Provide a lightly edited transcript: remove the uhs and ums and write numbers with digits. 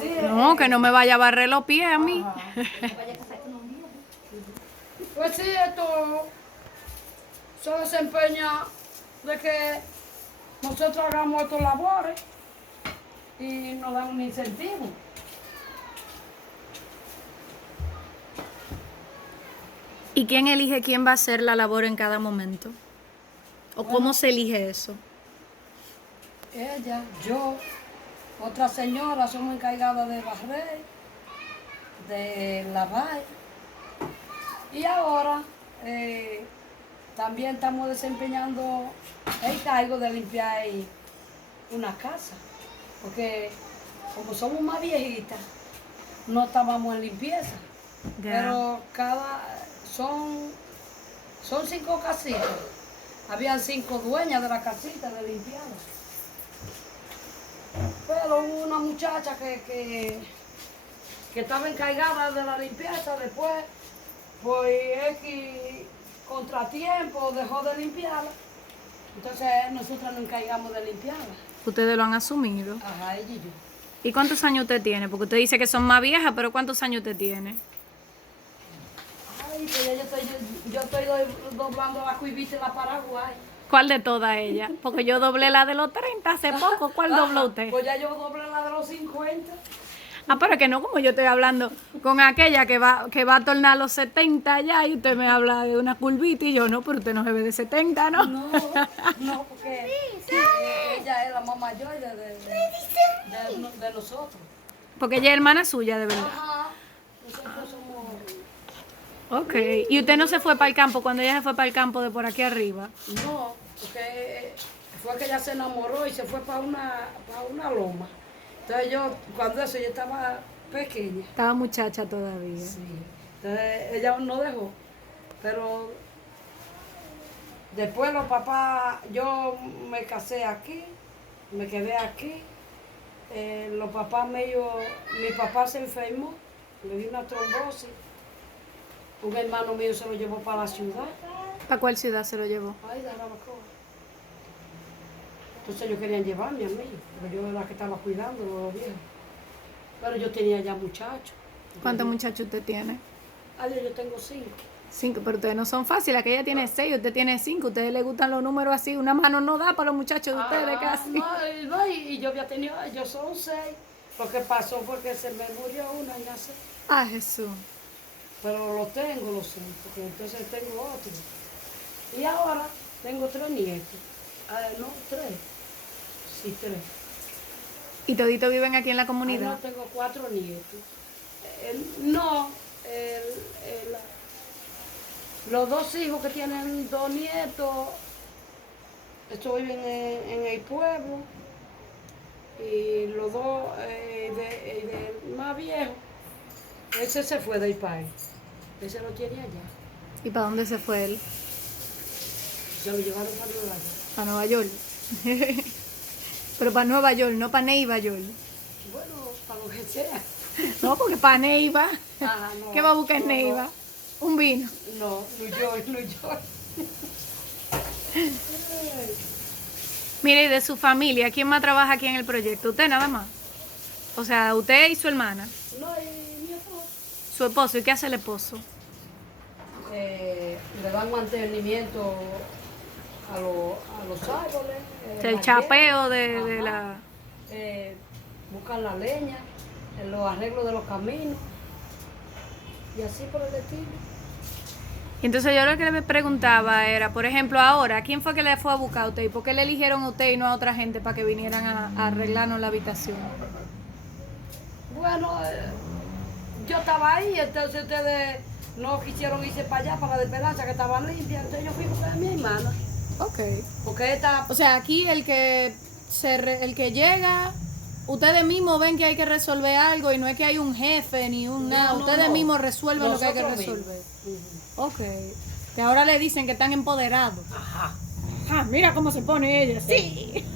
Sí, No, que no me vaya a barrer los pies a mí. ajá. Pues sí, esto se desempeña de que nosotros hagamos estos labores y nos dan un incentivo. ¿Y quién elige quién va a hacer la labor en cada momento? ¿O cómo se elige eso? Ella, yo, otra señora somos encargadas de barrer, de lavar. Y ahora también estamos desempeñando el cargo de limpiar una casa. Porque como somos más viejitas, no estábamos en limpieza. Ya. Pero son 5 casitas. Habían 5 dueñas de la casita de limpiarla. Pero hubo una muchacha que estaba encargada de la limpieza, después, pues X contratiempo, dejó de limpiarla. Entonces nosotros nos encargamos de limpiarla. Ustedes lo han asumido. Ajá, ella y yo. ¿Y cuántos años usted tiene? Porque usted dice que son más viejas, pero ¿cuántos años usted tiene? Ay, pues ya yo estoy doblando la cuivita en la Paraguay. ¿Cuál de todas ellas? Porque yo doblé la de los 30 hace poco. ¿Cuál dobló usted? Pues ya yo doblé la de los 50. Ah, pero que no, como yo estoy hablando con aquella que va a tornar los 70 ya y usted me habla de una curvita y yo no, pero usted no se ve de 70, ¿no? No, porque ella es la más mayor de nosotros. Porque ella es hermana suya, de verdad. Ajá, nosotros somos... Ok. ¿Y usted no se fue para el campo cuando ella se fue para el campo de por aquí arriba? No, porque fue que ella se enamoró y se fue para una loma. Entonces cuando yo estaba pequeña. Estaba muchacha todavía. Sí. Entonces ella no dejó. Pero después los papás, yo me casé aquí, me quedé aquí. Los papás míos, mi papá se enfermó, le dio una trombosis. Un hermano mío se lo llevó para la ciudad. ¿Para cuál ciudad se lo llevó? Ay, de Jarabacoa. Entonces ellos querían llevarme a mí, porque yo era la que estaba cuidando los viejos. Pero yo tenía ya muchachos. ¿Cuántos muchachos usted tiene? Ay, yo tengo 5. 5, pero ustedes no son fáciles, aquella tiene 6, usted tiene 5, ustedes les gustan los números así, una mano no da para los muchachos de ustedes casi. No, y yo había tenido, yo son 6. Lo que pasó fue que se me murió una y nace. Ah, Jesús. Pero lo tengo, los 6, porque entonces tengo otro. Y ahora tengo 3 nietos. No, 3. Sí, 3. ¿Y toditos viven aquí en la No, comunidad? tengo 4 nietos. No, los 2 hijos que tienen 2 nietos, estos viven en el pueblo. Y los 2 del más viejo, ese se fue del país. Ese lo tiene allá. ¿Y para dónde se fue él? Se lo llevaron para Nueva York. Para Nueva York. Pero para Nueva York, no para Neiva York. Bueno, para lo que sea. No, porque para Neiva. Ajá, no, ¿Qué va a buscar en no, Neiva? Un vino. No, New York. Mire, y de su familia, ¿quién más trabaja aquí en el proyecto? ¿Usted nada más? O sea, usted y su hermana. No, y mi esposo. Su esposo, ¿y qué hace el esposo? Le dan mantenimiento a los árboles. El la chapeo hierba. de Ajá. la... Buscan la leña, los arreglos de los caminos. Y así por el estilo. Y entonces yo lo que le preguntaba era, por ejemplo, ahora, ¿quién fue que le fue a buscar a usted? ¿Y por qué le eligieron a usted y no a otra gente para que vinieran a arreglarnos la habitación? Bueno, yo estaba ahí, entonces ustedes no quisieron irse para allá, para la de Esperanza, que estaban limpias. Entonces yo fui a buscar a mi hermana. Ok. Porque esta... O sea, aquí el que llega, ustedes mismos ven que hay que resolver algo y no es que hay un jefe ni un nada. No, Ustedes no. mismos resuelven lo que hay que Nosotros resolver. mismos. Ok. Que ahora le dicen que están empoderados. Ajá. Ah, mira cómo se pone ella. Sí.